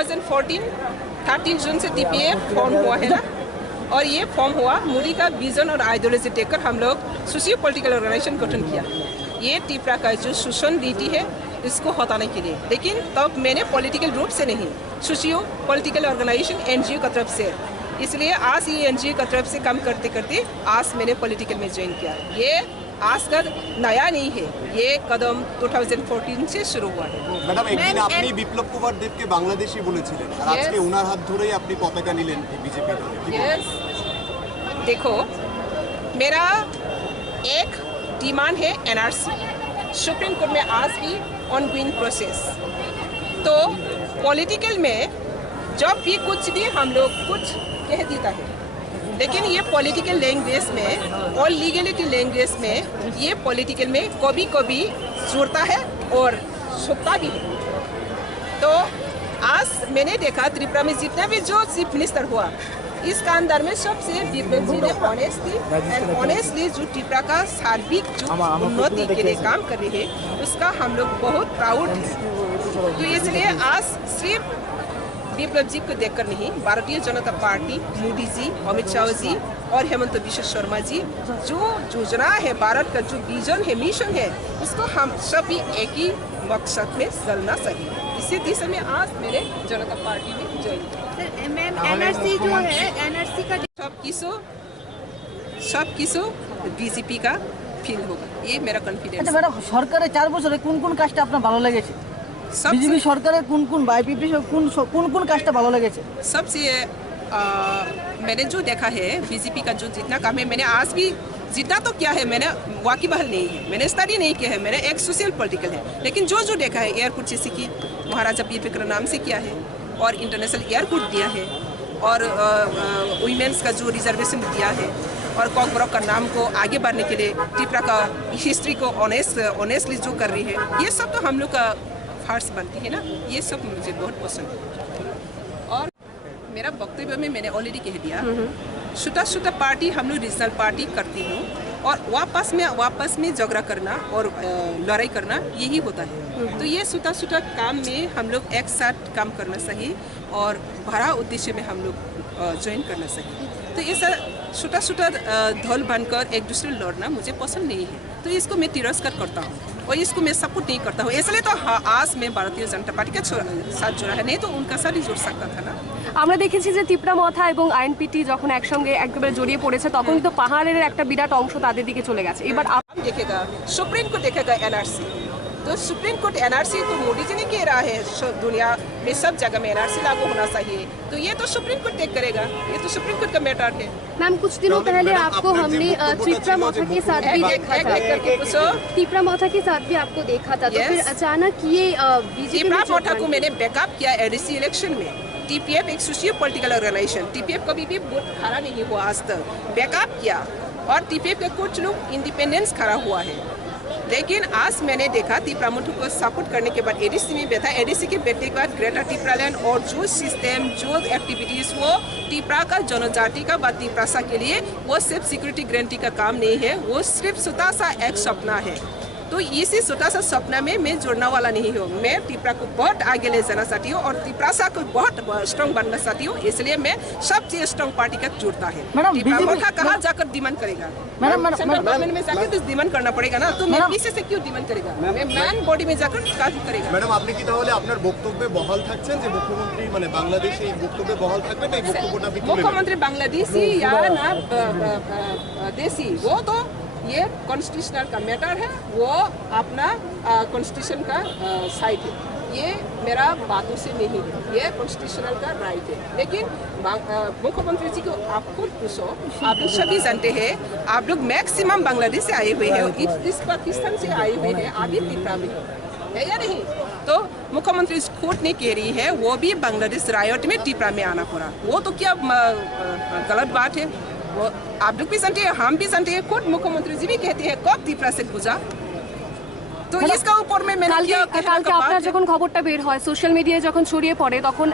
2014 13 जून से TPF form हुआ है ना, और ये फॉर्म हुआ मोदी का विजन और आइडियोलॉजी देखकर हम लोग सोशियो पॉलिटिकल ऑर्गेनाइजेशन गठन किया। ये त्रिपुरा का जो शोषण नीति है इसको हटाने के लिए, लेकिन तब मैंने पॉलिटिकल रूप से नहीं, सोशियो पॉलिटिकल ऑर्गेनाइजेशन एनजीओ का तरफ से, इसलिए आज ये एनजीओ का तरफ से काम करते करते आज मैंने पॉलिटिकल में ज्वाइन किया। ये आज का नया नहीं है, ये कदम 2014 से शुरू हुआ है। मैडम, एक दिन আপনি বিপ্লব কুমার দেবকে বাংলাদেশি বলেছিলেন, আর আজকে ওনার হাত ধরেই আপনি পতাকা নিলেন বিজেপি দলে। यस, देखो मेरा एक डिमांड है एनआरसी, सुप्रीम कोर्ट में आज भी ऑनगोइंग प्रोसेस। तो पॉलिटिकल में जब भी कुछ भी हम लोग कुछ कह देता है, लेकिन ये पॉलिटिकल लैंग्वेज में और लीगलिटी लैंग्वेज में ये पॉलिटिकल में कभी कभी जुड़ता है और छुपता भी है। तो आज मैंने देखा त्रिपुरा में जितना भी जो चीफ मिनिस्टर हुआ, इसका अंदर में सबसे विप्लव जी ने ऑनेस्टली जो त्रिपुरा का सार्विक जो उन्नति के लिए काम कर रहे हैं उसका हम लोग बहुत प्राउड है। तो इसलिए आज सिर्फ विप्लव जी को देखकर नहीं, भारतीय जनता पार्टी, मोदी जी, अमित शाह जी और हेमंत बिश्व शर्मा जी जो योजना है, भारत का जो विजन है, मिशन है, उसको हम सभी एक ही मकसद में चलना चाहिए। इसी दिशा में आज मेरे जनता पार्टी में ज्वाइन किया। मैम, एनआरसी जो है, एनआरसी का सब किसो बीजेपी का फील होगा, ये मेरा कॉन्फिडेंस। আচ্ছা ম্যাডাম, সরকারের 4 বছরে কোন কোন কাজটা আপনার ভালো লেগেছে? বিজেপি সরকারের কোন কোন বাইপিপি কোন কোন কাজটা ভালো লেগেছে? सबसे मैंने जो देखा है बीजेपी का जो जितना काम है, मैंने आज भी जितना तो क्या है, मैंने वाकिबहल नहीं है, मैंने स्टडी नहीं किया है, मैंने एक सोशल पॉलिटिकल है, लेकिन जो जो देखा है एयरपोर्ट जैसे कि महाराजा पीर विक्रम नाम से किया है और इंटरनेशनल एयरपोर्ट दिया है और वुमेन्स का जो रिजर्वेशन दिया है और कॉकब्रॉक का नाम को आगे बढ़ने के लिए त्रिपुरा का हिस्ट्री को ऑनेस्टली जो कर रही है, ये सब तो हम लोग का फर्ज बनती है ना, ये सब मुझे बहुत पसंद है। और मेरा वक्तव्य में मैंने ऑलरेडी कह दिया, छोटा छोटा पार्टी हम लोग रीजनल पार्टी करती हूँ और वापस में झगड़ा करना और लड़ाई करना यही होता है। तो ये छोटा छोटा काम में हम लोग एक साथ काम करना चाहिए और बड़ा उद्देश्य में हम लोग ज्वाइन करना चाहिए। तो ये सब छोटा छोटा दल बनकर एक दूसरे लड़ना मुझे पसंद नहीं है, तो इसको मैं तिरस्कार करता हूँ और इसको मैं सपोर्ट नहीं करता हूँ। इसलिए तो आज मैं भारतीय जनता पार्टी के साथ जुड़ा है, नहीं तो उनका साथ ही जुड़ सकता था ना। আমরা দেখেছি যে তিপ্রা মথা এবং আইএনপিটি যখন একসঙ্গে একেবারে জড়িয়ে পড়েছে তখন তো পাহাড়ের একটা বিরাট অংশ তাদের দিকে চলে গেছে। এবার देखेगा सुप्रीम कोर्ट देखेगा एनआरसी, तो सुप्रीम कोर्ट एनआरसी तो मोदी जी ने कह रहा है दुनिया में सब जगह में एनआरसी लागू होना चाहिए, तो ये तो सुप्रीम कोर्ट टेक करेगा, ये तो सुप्रीम कोर्ट का मैटर है। मैम, कुछ दिनों पहले आपको हमने त्रिपुरा मौथा के साथ भी देखा था, त्रिपुरा मौथा के साथ भी आपको देखा था, तो फिर अचानक ये त्रिपुरा मौथा को मैंने बैकअप किया एडीसी इलेक्शन में। टीपीएफ एक सोशियो पॉलिटिकल ऑर्गेनाइजेशन, टीपीएफ कभी भी वोट खड़ा नहीं हुआ आज तक, बैकअप किया और टीपीएफ के कुछ लोग इंडिपेंडेंस खड़ा हुआ है, लेकिन आज मैंने देखा त्रिपुरा मौथा को सपोर्ट करने के बाद एडीसी में बैठा, एडीसी के बैठने के बाद ग्रेटर त्रिपुरालैंड और जो सिस्टम जो एक्टिविटीज वो त्रिपुरा का जनजाति का व त्रिपुरा के लिए वो सिर्फ सिक्योरिटी गारंटी का काम नहीं है, वो सिर्फ छोटा सा एक सपना है। तो इसी छोटा सा सपना में मैं जुड़ने वाला नहीं हूँ, मैं त्रिपुरा को बहुत आगे ले जाना चाहती हूँ और त्रिपुरा को बहुत स्ट्रॉन्ग बनना चाहती हूँ, इसलिए मैं सबसे स्ट्रॉन्ग पार्टी का जुड़ता है। त्रिपुरा मौथा कहाँ जाकर डिमांड करेगा? सेंट्रल गवर्नमेंट में जाकर तो डिमांड करना पड़ेगा ना, तो मैं पीछे से क्यों डिमांड करेगा? मैं मैन बॉडी में जाकर काज करेगा। ম্যাডাম, আপনি কি তাহলে আপনার বক্তব্যে বহাল থাকছেন যে মুখ্যমন্ত্রী মানে বাংলাদেশে এই বক্তব্যে বহাল থাকবেন, এই বক্তব্যটা আপনি তুলে নেবেন? मुख्यमंत्री बांग्लादेशी या ना देसी, वो तो ये कॉन्स्टिट्यूशनल का मैटर है, वो अपना कॉन्स्टिट्यूशन का साइड है, ये मेरा बातों से नहीं है, ये कॉन्स्टिट्यूशनल का राइट है। लेकिन मुख्यमंत्री जी को आप खुद पूछो, आप लोग सभी जानते हैं, आप लोग मैक्सिमम बांग्लादेश से आए हुए हैं, इस पाकिस्तान से आए हुए हैं, अभी त्रिपुरा में है या नहीं? तो मुख्यमंत्री खुद ने कह रही है वो भी बांग्लादेश रायट में त्रिपुरा में आना पड़ा, वो तो क्या गलत बात है? वो आप लोग भी जानते हैं, हम भी जानते हैं, खुद मुख्यमंत्री जी भी कहते हैं कब त्रिपुरा से गुजरा। तो इसका ऊपर में मैंने কালকে আপনার যখন খবরটা বের হয় সোশ্যাল মিডিয়ায় যখন ছড়িয়ে পড়ে তখন